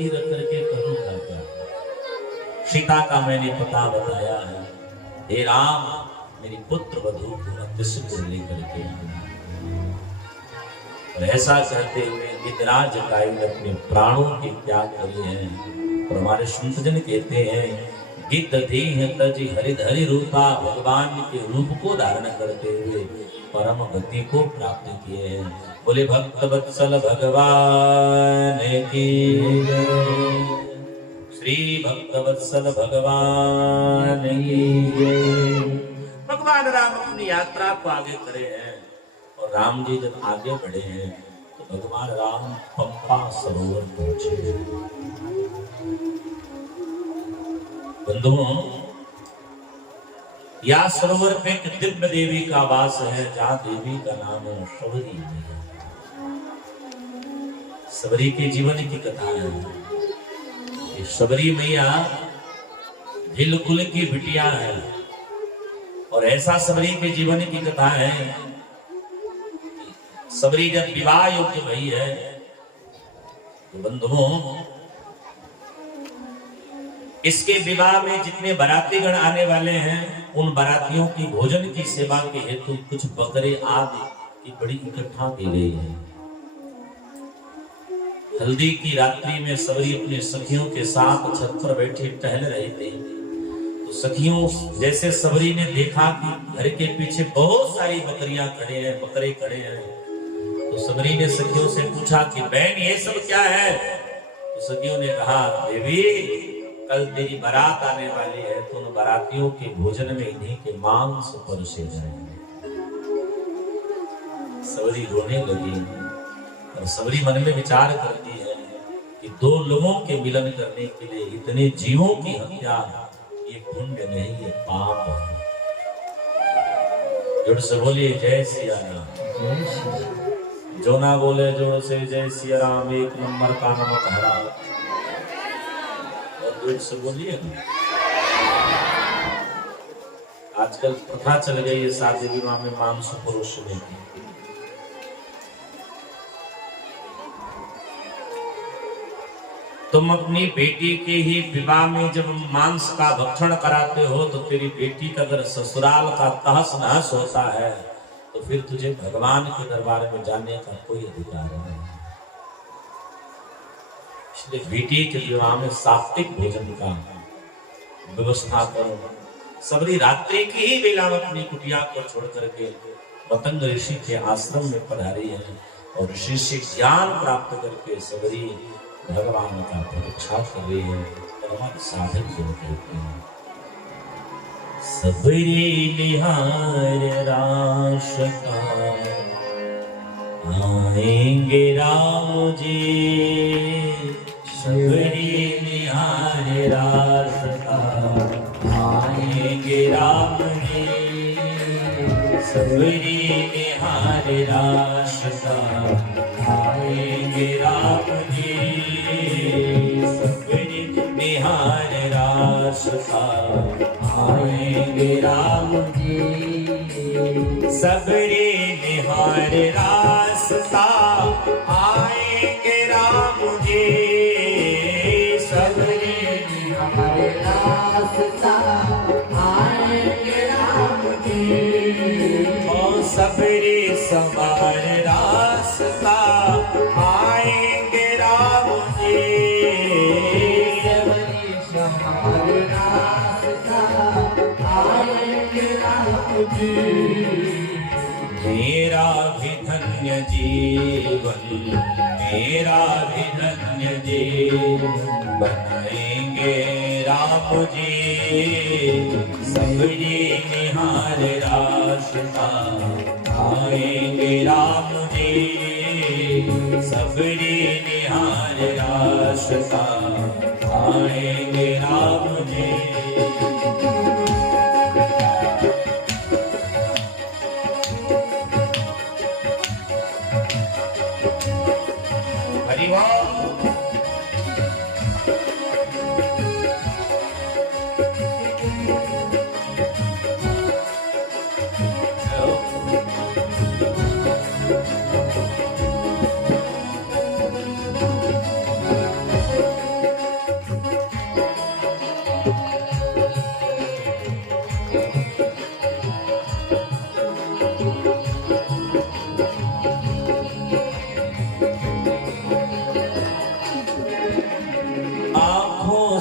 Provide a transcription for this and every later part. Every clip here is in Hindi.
सवरी रख करके करूंगा क्या। सीता का मैंने पता बताया है, हे राम मेरी पुत्र वधू को मत्स्य लेकर के और ऐसा कहते हुए गिरिराज गाय ने अपने प्राणों के त्याग करे हैं। और हमारे संतजन कहते हैं गिद्ध देह तज हरिधरि रूपा, भगवान के रूप को धारण करते हुए परम गति को प्राप्त किए हैं। बोले भक्त वत्सल भगवान की जय, श्री भक्त वत्सल भगवान की जय। भगवान राम अपनी यात्रा को आगे करे हैं और राम जी जब आगे बढ़े हैं तो भगवान राम पंपा सरोवर पहुंचे। बंधुओं, या सरोवर पे एक दिव्य देवी का वास है, जहां देवी का नाम है सबरी मैया। सबरी के जीवन की कथा है। सबरी मैया भिल कुल की बिटिया है और ऐसा सबरी के जीवन की कथा है। सबरी जब विवाह योग्य भई है तो बंधुओं, इसके विवाह में जितने बारातीगण आने वाले हैं उन बारातियों की भोजन की सेवा के हेतु कुछ बकरे आदि की बड़ी इकट्ठा की गई है। हल्दी की रात्रि में सबरी अपने सखियों के साथ छत पर बैठे टहल रहे थे तो सखियों जैसे सबरी ने देखा कि घर के पीछे बहुत सारी बकरियां खड़े हैं, बकरे खड़े हैं, तो सबरी ने सखियों से पूछा कि बहन ये सब क्या है। तो सखियों ने कहा देवी कल तेरी बारात आने वाली है तो उन बारातियों के भोजन में इन्हीं के मांस परोसे जाएंगे। सबरी रोने लगी और सबरी मन में विचार करती है कि दो लोगों के मिलन करने के लिए इतने जीवों की हत्या, ये पुण्य नहीं ये पाप है। जोर से बोलिए जय सिया राम। जो ना बोले जोर से जय सिया राम, एक नंबर का नमक हरा। जोर से बोलिए। आजकल प्रथा चल गई है शादी विवाह में मांस पुरुष लेने। तुम अपनी बेटी के ही विवाह में जब मांस का भक्षण कराते हो तो तेरी बेटी का अगर ससुराल का तहस नहस होता है तो फिर तुझे भगवान के दरबार में जाने का कोई अधिकार नहीं। इसलिए बेटी के विवाह में सात्विक भोजन का व्यवस्था करो। सबरी रात्रि की ही बेला में अपनी कुटिया को छोड़ करके पतंग ऋषि के आश्रम में पधारी है और ऋषि से ज्ञान प्राप्त करके सबरी भगवान का परीक्षा कर रही है और हमारे साधक जो कहते हैं सबरी निहार राश का आएंगे राम जी। सबरी निहार रास का आएंगे राम जी। सबरी निहार रास का आएंगे राम जी। सबरी निहार रास का आएंगे राम जी। सबरी निहार रास का आएंगे राम जी। सबरी सवार रास्ता आएंगे राम जी। सबरी सवार रास्ता आएंगे राम जी। मेरा भी धन्य जीवन, मेरा भी धन्य जीवन बनाएंगे राम जी। सबरी निहार रास्ता आएंगे राम जी। सबरी निहार रास्ता आएंगे राम जी।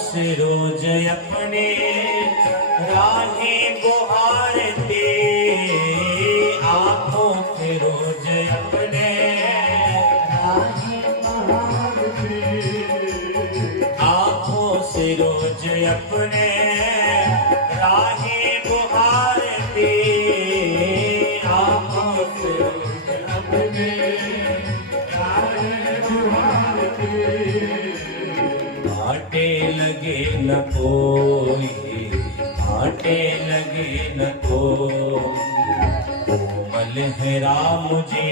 से रोज अपने राहें बुहारते, आंखों से रोज अपने राहें बुहारते, आंखों से रोज अपने राहें बुहारते, आंखों से रोज अपने राहें बुहारते। कांटे लगे न कोई, कांटे लगे न कोई, कोमल है राम जी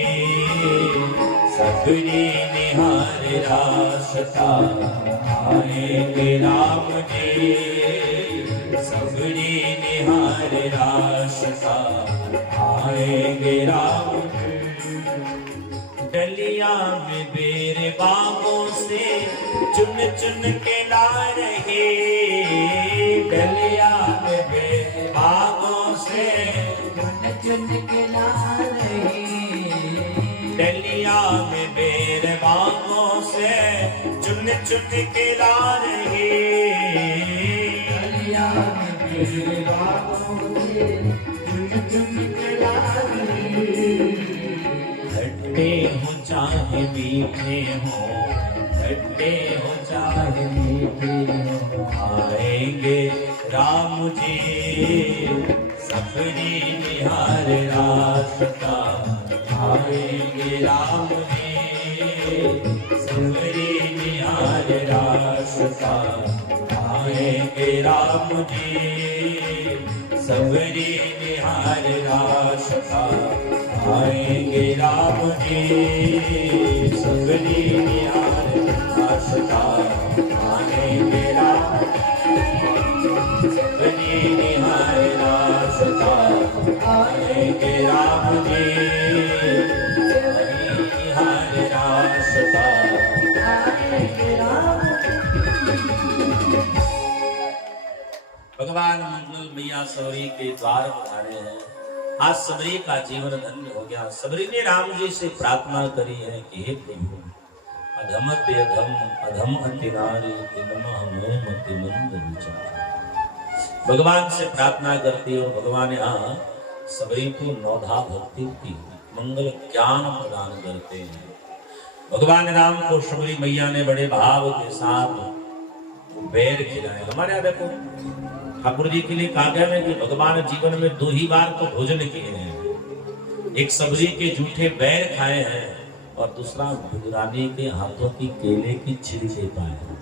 सबरी निहार रास्ता, आएंगे राम जी सबरी निहार रास्ता, आएंगे राम जी। डलिया में बेर बागों से चुन चुन के ला रहे, डलिया में बेर बागों से चुन चुन के ला रहे, डलिया में बेर बागों से चुन चुन के ला रहे, डलिया में बेर बागों से चुन चुन के ला रहे। खट्टे हो चाहे मीठे हो, खट्टे हो चाहे मीठे हो, आएंगे राम जी सबरी निहार रास्ता, आएंगे राम जी सबरी निहार रास्ता, आएंगे राम जी सबरी निहार रास्ता, आएंगे राम जी सबरी निहार रास्ता, आएंगे राम सबरी निहार रास्ता, आएंगे राम जी सबरी निहार रास्ता, आएंगे राम। भगवान मंगल मैया सबरी के द्वार पधारे हैं। आज सबरी का जीवन धन्य हो गया। सबरी ने राम जी से प्रार्थना करी है कि हे प्रभु, अधम ते अधम, अधम अति नारी, मति मंद विचार। भगवान से प्रार्थना करती है और भगवान यहाँ सबरी को नौधा भक्ति की मंगल ज्ञान प्रदान करते हैं। भगवान राम को सबरी मैया ने बड़े भाव के साथ बैर खिलाए। हमारे यहाँ देखो ठाकुर जी के लिए कहा गया है कि भगवान जीवन में 2 ही बार तो भोजन किए हैं, एक सबरी के जूठे बैर खाए हैं और दूसरा रानी के हाथों की केले की छिलके पाए हैं।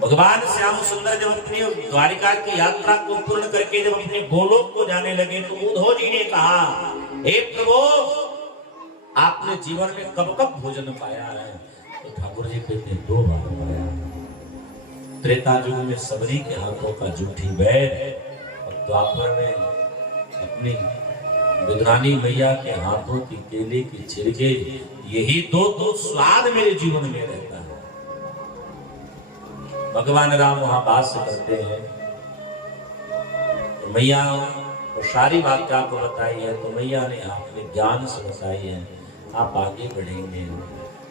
भगवान श्याम सुंदर जब अपनी द्वारिका की यात्रा को पूर्ण करके जब अपने गोलोक को जाने लगे तो उद्धव जी ने कहा, हे प्रभु, आपने जीवन में कब कब भोजन पाया है? तो ठाकुर जी कहते 2 बार पाया। त्रेता युग में सबरी के हाथों का जूठी बैर और द्वापर में अपनी विद्रानी मैया के हाथों की केले की छिलके, यही 2 स्वाद मेरे जीवन में रहता है। भगवान राम वहां वास करते हैं तो मैया और सारी बात आपको बताई है, तो मैया ने अपने ज्ञान से बताई है। आप आगे बढ़ेंगे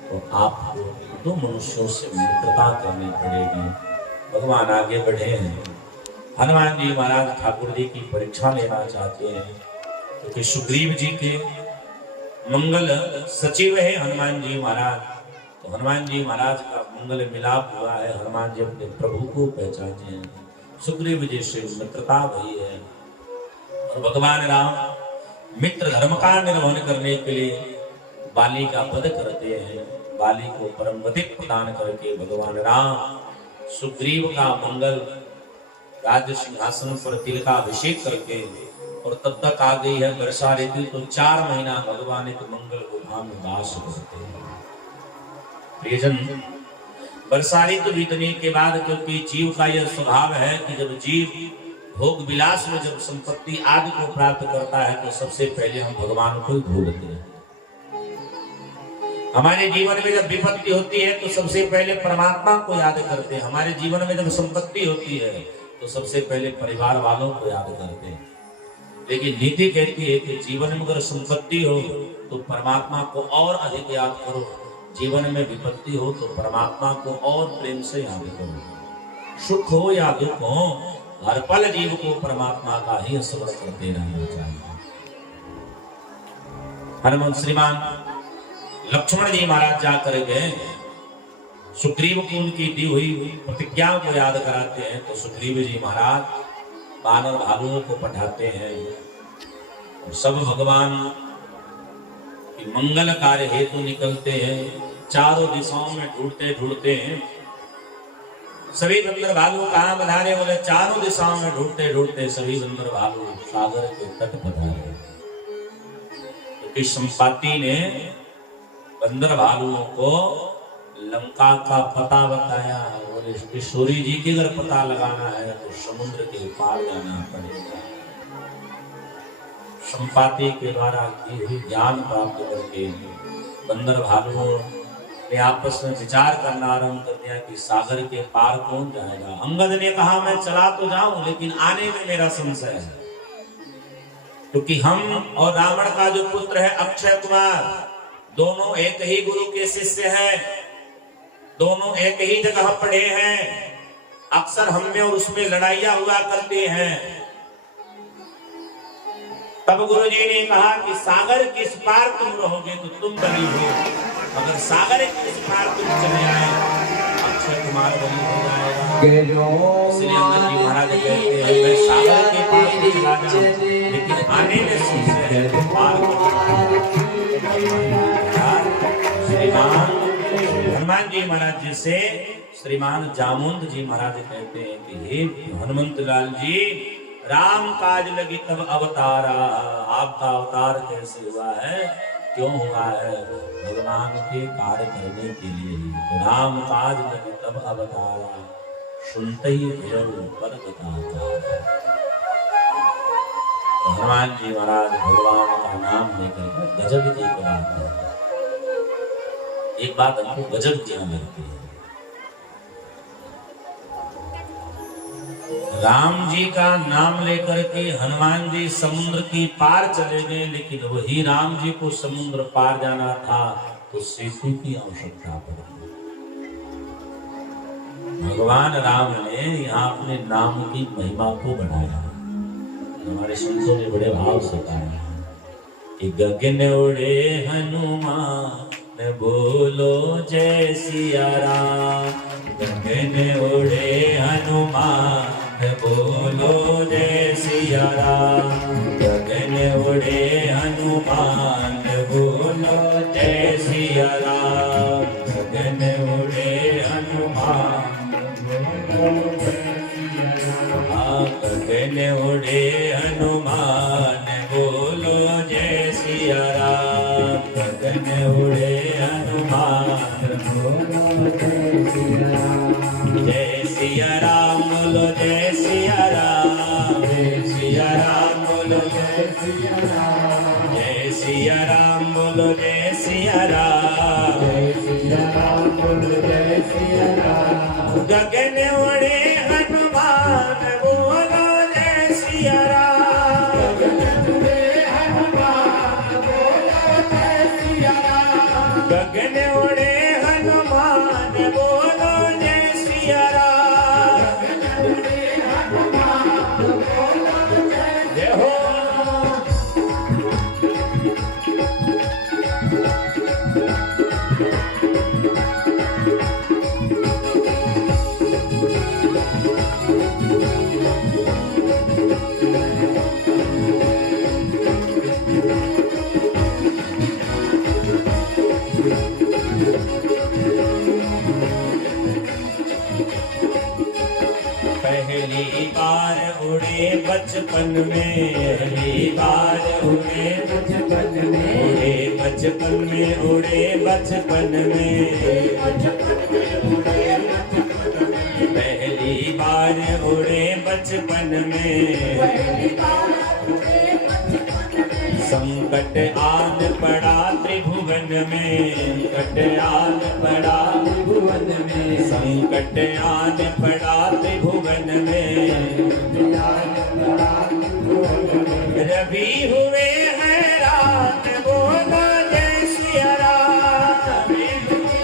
तो आपको 2 मनुष्यों से मित्रता करनी पड़ेगी। भगवान आगे बढ़े हैं। हनुमान जी महाराज ठाकुर जी की परीक्षा लेना चाहते हैं क्योंकि तो सुग्रीव जी के मंगल सचिव है हनुमान जी महाराज। तो हनुमान जी महाराज का मंगल मिलाप हुआ है। हनुमान जी अपने प्रभु को पहचानते हैं, सुग्रीव जी से मित्रता हुई है और भगवान राम मित्र धर्म का निर्वहन करने के लिए बाली का वध करते हैं। बाली को परम गति प्रदान करके भगवान राम सुग्रीव का मंगल राज्य सिंहासन पर तिल का अभिषेक करके, और तब तक आ गई है वर्षा ऋतु, तो 4 महीना भगवान एक मंगल गुफा में वास करते हैं। प्रियजन, वर्षा ऋतु बीतने के बाद, क्योंकि जीव का यह स्वभाव है कि जब जीव भोग विलास में जब संपत्ति आदि को प्राप्त करता है तो सबसे पहले हम भगवान को ही भूलते हैं। हमारे जीवन में जब विपत्ति होती है तो सबसे पहले परमात्मा को याद करते हैं। हमारे जीवन में जब संपत्ति होती है तो सबसे पहले परिवार वालों को याद करते हैं। लेकिन नीति कहती है कि जीवन में अगर संपत्ति हो तो परमात्मा को और अधिक याद करो। जीवन में विपत्ति हो तो परमात्मा को और प्रेम से याद करो। सुख हो या दुख हो, हर पल जीव को परमात्मा का ही स्मरण करते रहना चाहिए। हनुमान श्रीमान लक्ष्मण जी महाराज जाकर गए, सुग्रीव को उनकी दी हुई प्रतिज्ञा को याद कराते हैं। तो सुग्रीव जी महाराज वानर भालुओं को पठाते हैं और सब भगवान की मंगल कार्य हेतु निकलते हैं। चारों दिशाओं में ढूंढते ढूंढते हैं, सभी बंदर भालू कहाँ बधारे, बोले चारों दिशाओं में ढूंढते ढूंढते सभी बंदर भालू सागर के तट पधारे। क्योंकि संपाति ने बंदर भालुओं को लंका का पता बताया, बोले किशोरी जी की अगर पता लगाना है तो समुद्र के पार जाना पड़ेगा। संपाति के द्वारा की हुई ज्ञान प्राप्त करके बंदर भालुओं ने आपस में विचार करना आरंभ कर दिया कि सागर के पार कौन जाएगा। अंगद ने कहा मैं चला तो जाऊं, लेकिन आने में मेरा संशय है, क्योंकि हम और रावण का जो पुत्र है अक्षय कुमार, दोनों एक ही गुरु के शिष्य हैं, दोनों एक ही जगह पढ़े हैं, अक्सर हम में और उसमें लड़ाइयां हुआ करती हैं। तब गुरु जी ने कहा कि सागर किस पार तुम रहोगे तो तुम बली हो, अगर सागर किस पार तुम चले आए अक्षय कुमार बली हो जाएगा। इसलिए अंगद जी महाराज कहते हैं मैं सागर के पार तो चला जाऊं, लेकिन आने में संशय है तो पार श्रीमान हनुमान जी महाराज जी से श्रीमान जामुंद जी महाराज कहते हैं कि हे हनुमंत लाल जी, राम काज लगी तब अवतारा, आपका अवतार कैसे हुआ है, क्यों हुआ है, भगवान के कार्य करने के लिए ही। तो राम काज लगी तब अवतारा, सुनते ही पर बताता। हनुमान जी महाराज भगवान का नाम लेकर गजब की एक बात है, एक बात हमको गजब की लगती है। राम जी का नाम लेकर के हनुमान जी समुद्र की पार चले गए, लेकिन वही राम जी को समुद्र पार जाना था तो सेतु की आवश्यकता पड़ी। भगवान राम ने यहाँ अपने नाम की महिमा को बढ़ाया। हमारे संतों ने बड़े भाव से कहा कि गगन उड़े हनुमान बोलो जय सिया राम, गगन उड़े हनुमान बोलो जय सिया राम, गगन उड़े हनुमान बोलो जय सिया राम, गगन उड़े हनुमान बोलो जय सिया राम, गगन उड़े हनुमान बोलो जय सिया राम, गगन उड़े हनुमान बोलो जय सिया राम, जय सिया राम बोलो जय सिया राम, जय सिया राम बोलो जय सिया राम, जय सिया राम बोलो जय सिया राम, जय सिया राम बोलो जय सिया राम, गगन उड़े हनुमान बोलो जय सिया राम, गगन उड़े हनुमान बोलो जय सिया राम, गगन उड़े हनुमान बोलो जय सिया राम, गगन उड़े हनुमान बोलो जय हो। पहली बार उड़े बचपन में, पहली बार उड़े बचपन में, उड़े बचपन में, उड़े बचपन में, पहली बार उड़े बचपन में, संकट आन पड़ा त्रिभुवन में, संकट आन पड़ा त्रिभुवन में, संकट आन पड़ा त्रिभुवन में, रवि हुए हैरान बोलो जय सिया राम, रवि हुए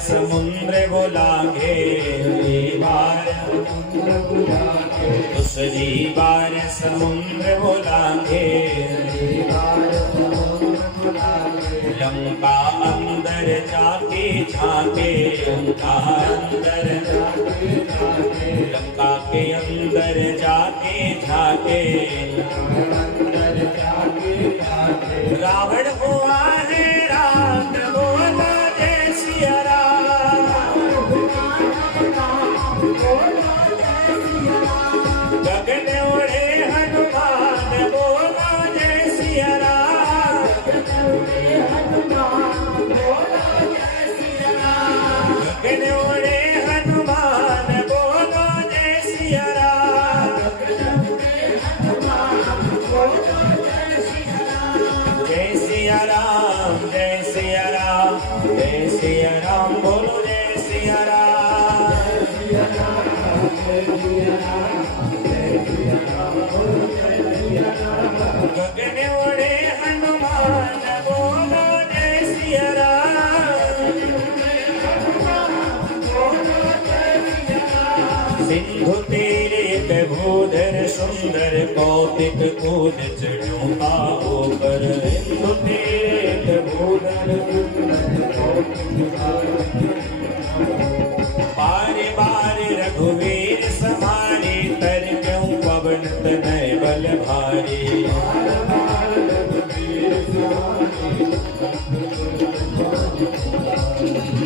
समुद्र बुलागे, दूसरी बार समुद्र बुलागे, लंका अंदर जाके झाके, लंका अंदर जाके झाके, लंका के अंदर जाके झाके, रावण हुआ है रात बोला जय सिया राम, गगन उड़े हनुमान बोला जय सिया राम, गगन उड़े हनुमान बोलो जय सिया राम, जय सिया राम, जय सिया राम, जय सिया राम बोलो जय सिया राम, गगन उड़े हनुमान बोलो जय सिया राम, सिंधु तेरे कबूतर सुंदर कौतिक कूद चढ़ूं पाओ पर, सिंधु तेरे कबूतर बारे बारे रघुवीर समारे, तर क्यों पवन तनय बल भारी,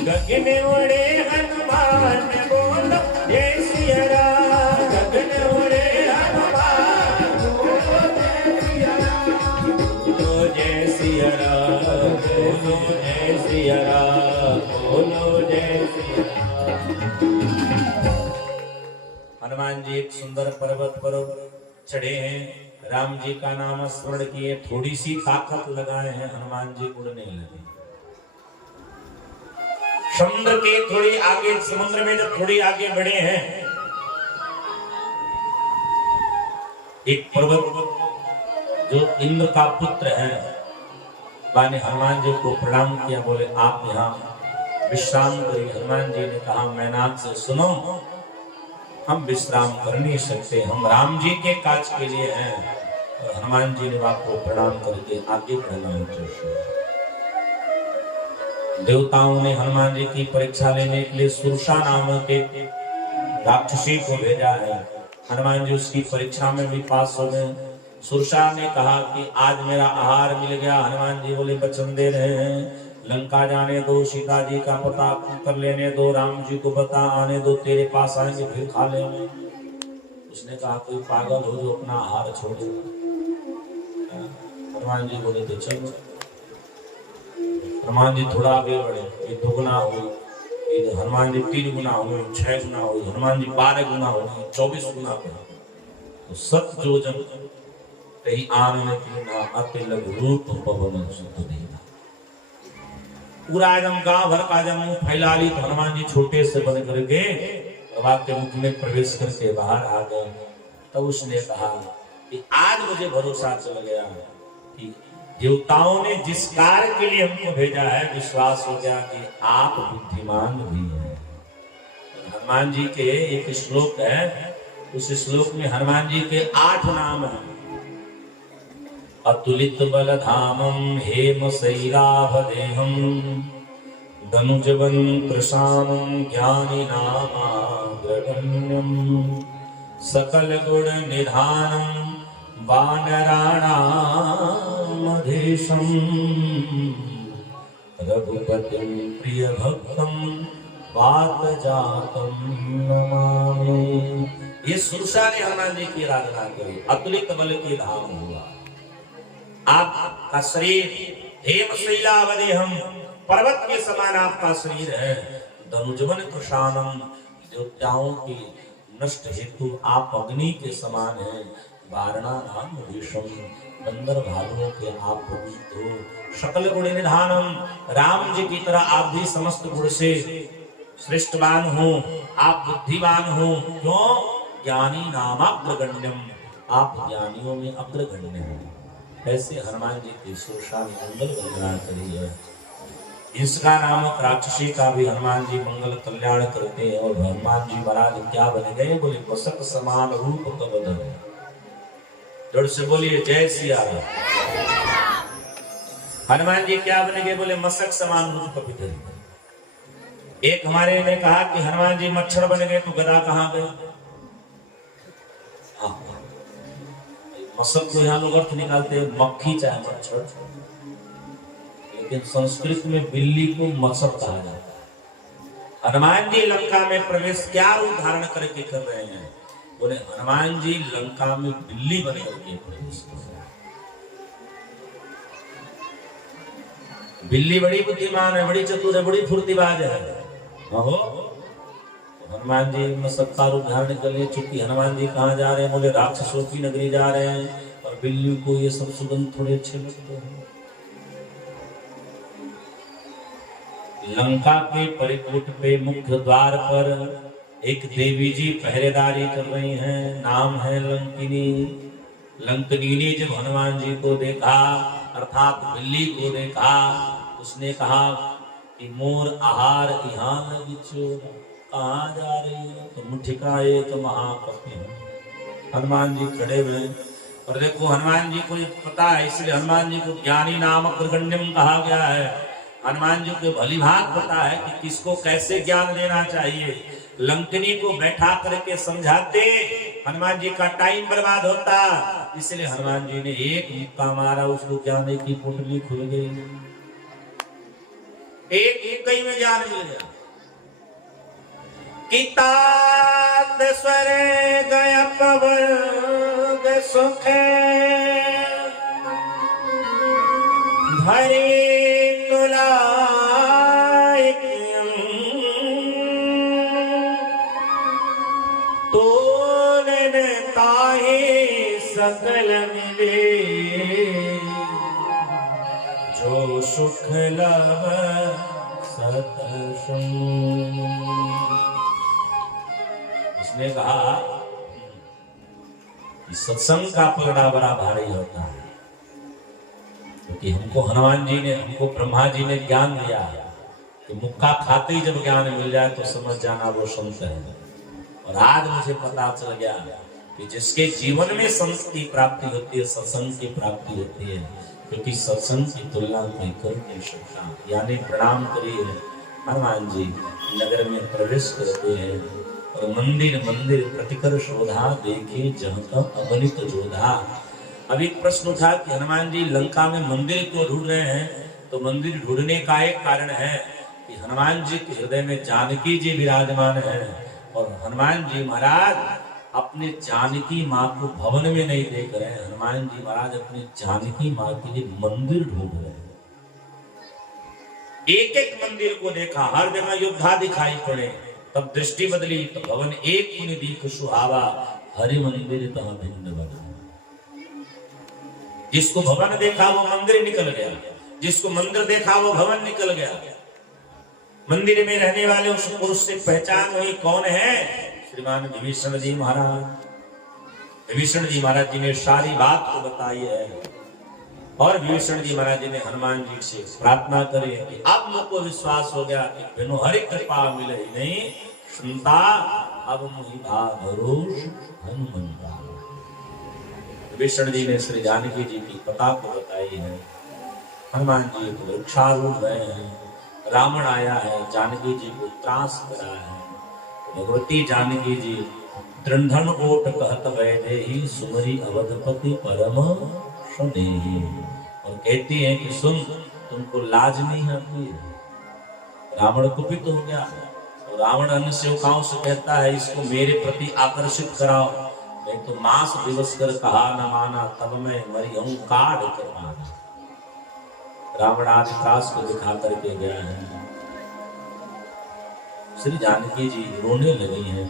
गगन उड़े हनुमान बोलो जय सिया राम, गगन उड़े हनुमान बोलो जय सिया राम, बोलो जय सिया राम, बोलो जय सिया राम, बोलो जय सिया राम। हनुमान जी एक सुंदर पर्वत पर चढ़े हैं, राम जी का नाम स्मरण किए, थोड़ी सी ताकत लगाए हैं, हनुमान जी उड़ने लगे। समुद्र के थोड़ी आगे, समुद्र में जब थोड़ी आगे बढ़े हैं, एक पर्वत जो इंद्र का पुत्र है, ने हनुमान जी को प्रणाम किया, बोले आप यहाँ विश्राम करिए। हनुमान जी ने कहा मैनाक से सुनो, हम विश्राम कर नहीं सकते, हम राम जी के काज के लिए हैं। और हनुमान जी ने बाप को प्रणाम करके आगे बढ़ना चाहिए। देवताओं ने हनुमान जी की परीक्षा लेने के लिए सुरसा नाम के राक्षसी को भेजा है। हनुमान जी उसकी परीक्षा में भी पास हो गए। सुरसा ने कहा कि आज मेरा आहार मिल गया। हनुमान जी बोले वचन दे रहे हैं, लंका जाने दो, सीता जी का पता कर लेने दो, राम जी को बता आने दो, तेरे पास आएंगे फिर खा लेंगे। उसने कहा कोई पागल हो जो अपना आहार छोड़ेगा। हनुमान जी बोले तो चलो। हनुमान जी थोड़ा आगे बढ़े, ये 2 गुना हुई, ये हनुमान जी 3 गुना हुई, 6 गुना हुई, हनुमान जी 12 गुना हुई, 24 गुना हुई। तो 7 योजन कहीं आने की ना अति लघु रूप पवन सुत नहीं। पूरा एकदम गांव भर का जब मुंह फैला ली, तो हनुमान जी छोटे से बन करके प्रभात के मुख में प्रवेश करके बाहर आ गए। तब उसने कहा कि आज मुझे भरोसा चल गया कि देवताओं ने जिस कार्य के लिए हमको भेजा है, विश्वास हो गया कि आप बुद्धिमान भी हैं। हनुमान जी के एक श्लोक है, उस श्लोक में हनुमान जी के 8 नाम हैं। अतुलित बलधामं हेम शैलाभदेहं धनुजवंत्रशानं ज्ञानिनामाग्रगण्यं सकल गुण निधानं वानराणामधीशं रघुपतिं प्रियभक्तं वातजातं नमामि। ये सुरसा ने हनुमान जी की आराधना करी। अतुलित बल के धाम हुआ आपका शरीर, हेम शैलावदेहम, पर्वत के समान आपका शरीर है। धनुजवन कृशानम, देवताओं की नष्ट हेतु आप अग्नि के समान हैं। वारणा नाम विषम, बंदर भालुओं के आप प्रभुत हो। सकल गुण निधानम, राम जी की तरह आप भी समस्त गुण से श्रेष्ठवान हो, आप बुद्धिमान हो। क्यों? ज्ञानी नामाग्रगण्यम, आप ज्ञानियों में अग्रगण्य हैं। ऐसे हनुमान जी की सुरसा ने मंगल वंदना करी है। इसका नामक राक्षसी का भी हनुमान जी मंगल कल्याण करते हैं। और हनुमान जी महाराज क्या बन गए? बोले मसक समान रूप कब धरे। जोर से बोलिए जय सिया राम। हनुमान जी क्या बन गए? बोले मसक समान रूप कब धरे। एक हमारे ने कहा कि हनुमान जी मच्छर बन गए तो गदा कहां गए? मसक को यहाँ लोग अर्थ निकालते हैं मक्खी चाहे मच्छर, लेकिन संस्कृत में बिल्ली को मसक कहा जाता है। हनुमान जी लंका में प्रवेश क्या रूप धारण करके कर रहे हैं? बोले हनुमान जी लंका में बिल्ली बन करके प्रवेश कर रहे हैं। बिल्ली बड़ी बुद्धिमान है, बड़ी चतुर है, बड़ी फुर्तीबाज है। हो हनुमान जी मसक का रूप धारण कर लिए। चूंकि हनुमान जी कहाँ जा रहे हैं? बोले राक्षसों की नगरी जा रहे हैं। और बिल्ली को ये सब सुगंध थोड़े अच्छे लगते हैं। लंका के परिकोट पे मुख्य द्वार पर एक देवी जी पहरेदारी कर रही हैं, नाम है लंकिनी। लंकिनी ने जब हनुमान जी को देखा अर्थात बिल्ली को देखा, उसने कहा कि मोर आहार यहाँ न बिछो, कहाँ जा रही हो? तो मुठिका एक महाकपि। हनुमान जी खड़े हुए और देखो हनुमान जी को ये पता है, इसलिए हनुमान जी को ज्ञानी नामक अग्रगण्यम कहा गया है। हनुमान जी को भली भांति पता है कि किसको कैसे ज्ञान देना चाहिए। लंकिनी को बैठा करके समझाते, हनुमान जी का टाइम बर्बाद होता, इसलिए हनुमान जी ने एक मुक्का मारा, उसको ज्ञान की पुटली खुल गई। एक ही में ज्ञान मिल गया। कितात स्वरे गय पवन सुखे धरे सकल मिले जो सुख लव सतसंग। उसने कहा कि सत्संग का पलड़ा बड़ा भारी होता है, क्योंकि हमको हनुमान जी ने, हमको ब्रह्मा जी ने ज्ञान दिया है कि मुक्का खाते ही जब ज्ञान मिल जाए तो समझ जाना वो संत है। और आज मुझे पता चल गया कि जिसके जीवन में संत की प्राप्ति होती है, सत्संग की प्राप्ति होती है, क्योंकि सत्संग की तुलना कोई कर नहीं सकता। यानी प्रणाम करिए हनुमान जी नगर में प्रवेश करते हैं और मंदिर मंदिर प्रतिकर शोधा देखे जहाँ तक अगणित जोधा। अब एक प्रश्न उठा कि हनुमान जी लंका में मंदिर क्यों ढूंढ रहे हैं? तो मंदिर ढूंढने का एक कारण है कि हनुमान जी के हृदय में जानकी जी विराजमान है और हनुमान जी महाराज अपने जानकी माँ को भवन में नहीं देख रहे हैं। हनुमान जी महाराज अपनी जानकी माँ के लिए मंदिर ढूंढ रहे हैं। एक एक मंदिर को देखा, हर जगह योद्धा दिखाई पड़े, तब दृष्टि बदली तो भवन एक पुनि दीख सुहावा, हरि मंदिर तहाँ भिन्न बना। जिसको भवन देखा वो मंदिर निकल गया, जिसको मंदिर देखा वो भवन निकल गया। मंदिर में रहने वाले उस पुरुष से पहचान हुई कौन है? श्रीमान विभीषण जी महाराज। विभीषण जी महाराज जी ने सारी बात को बताई है और विभीषण जी महाराज जी ने हनुमान जी से प्रार्थना करी कि अब मुझको विश्वास हो गया कि बिनु हरि कृपा मिले ही नहीं सुनता, अब मुझे भरोस हनुमंता। विभीषण जी ने श्री जानकी जी की पता को बताई है। हनुमान जी को वृक्षारूढ़ गए हैं, रावण आया है, जानकी जी को त्रास करा है। भगवती जानकी जी दृढ़ ओट कहत वैदेही सुमरी अवधपति परम सुनेही। और कहती है कि सुन, तुमको लाज नहीं आती है। रावण कुपित हो गया और रावण अन्य सेवकाओं से कहता है इसको मेरे प्रति आकर्षित कराओ, नहीं तो मास दिवस कर कहा न माना, तब मैं मरी हूं काढ़ कर माना। रावण आज त्रास को दिखा करके गया है। श्री जानकी जी रोने लगी हैं।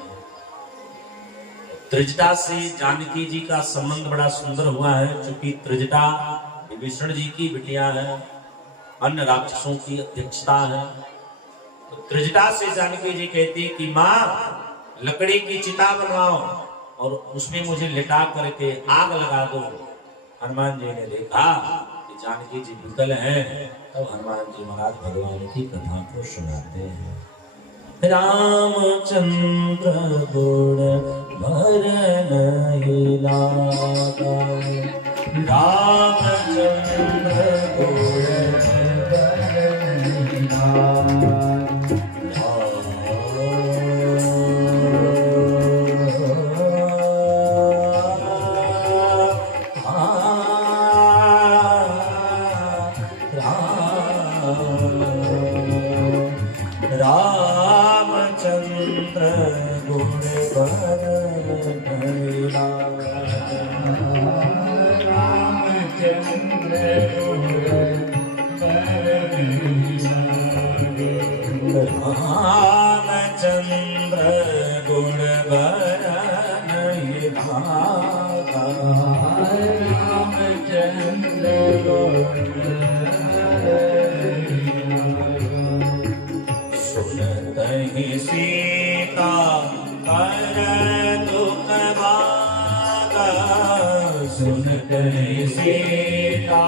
त्रिजटा से जानकी जी का संबंध बड़ा सुंदर हुआ है, क्योंकि त्रिजटा विभीषण जी की बिटिया है, अन्य राक्षसों की अध्यक्षता है। तो त्रिजटा से जानकी जी कहती है कि माँ लकड़ी की चिता बनवाओ और उसमें मुझे लिटा करके आग लगा दो। हनुमान जी ने देखा कि जानकी जी विकल हैं, तब हनुमान जी महाराज भगवान की कथा को सुनाते हैं। रामचंद्र गुण भरन लागा, रामचंद्र गुण भरन लागा। रामचंद्र गुण भरन लागा, रामचंद्र गुण भरन लागा, रामचंद्र गुण भरन लागा, रामचंद्र गुण सीता कर दुख भागा, सुनत सीता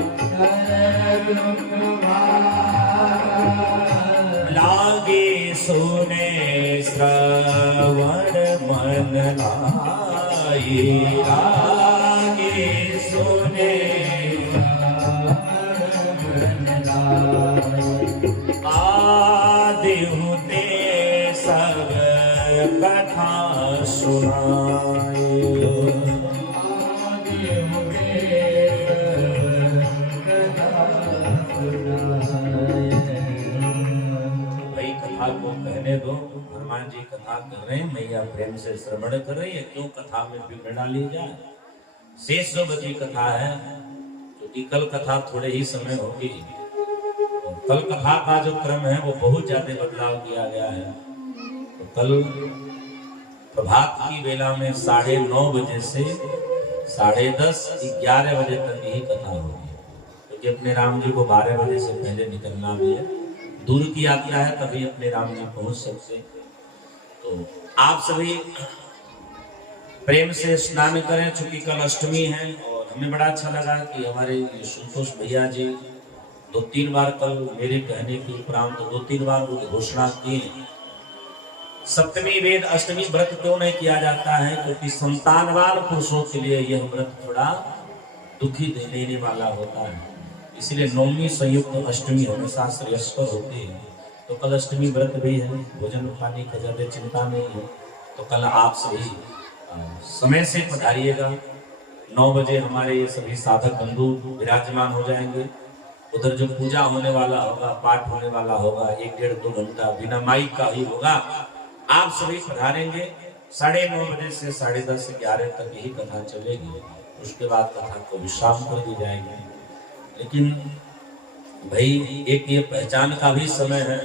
कर दुख भागा, लागे सुने श्रवण मन लाई, लागे सुने मन लाई, आदि होते सब कथा सुनाए, आदि होते सब कथा सुनाए। भाई कथा को कहने दो, हनुमान जी कथा कर रहे हैं, मैया प्रेम से श्रवण कर रही है, क्यों कथा में बिगड़ डाली जाए। शेष जो बची कथा है, क्योंकि कल कथा थोड़े ही समय होगी, कल कथा का जो क्रम है वो बहुत ज्यादा बदलाव किया गया है। तो कल प्रभात की वेला में 9:30 बजे से 10:30, 11 बजे तक यही कथा होगी, क्योंकि अपने राम जी को 12 बजे से पहले निकलना भी है। दूर की यात्रा है, तभी अपने राम जी पहुंच सकते। तो आप सभी प्रेम से स्नान करें, चूंकि कल अष्टमी है। और हमें बड़ा अच्छा लगा कि हमारे संतोष भैया जी 2-3 बार कल मेरे कहने के उपरांत 2-3 बार वो घोषणा की। सप्तमी वेद अष्टमी व्रत क्यों नहीं किया जाता है? क्योंकि संतानवान पुरुषों के लिए यह व्रत थोड़ा दुखी देने वाला होता है, इसलिए नवमी संयुक्त अष्टमी हमेशा श्रेयस्कर होती है। तो कल अष्टमी व्रत भी है, भोजन पानी का ज्यादा चिंता नहीं है। तो कल आप सभी समय से पधारिएगा। 9 बजे हमारे ये सभी साधक बंधु विराजमान हो जाएंगे। उधर जो पूजा होने वाला होगा, पाठ होने वाला होगा, 1-1.5-2 घंटा बिना माइक का ही होगा। आप सभी पधारेंगे। 9:30 बजे से 10:30-11 तक यही कथा चलेगी। उसके बाद कथा को विश्राम कर दी जाएगी। लेकिन भाई एक ये पहचान का भी समय है।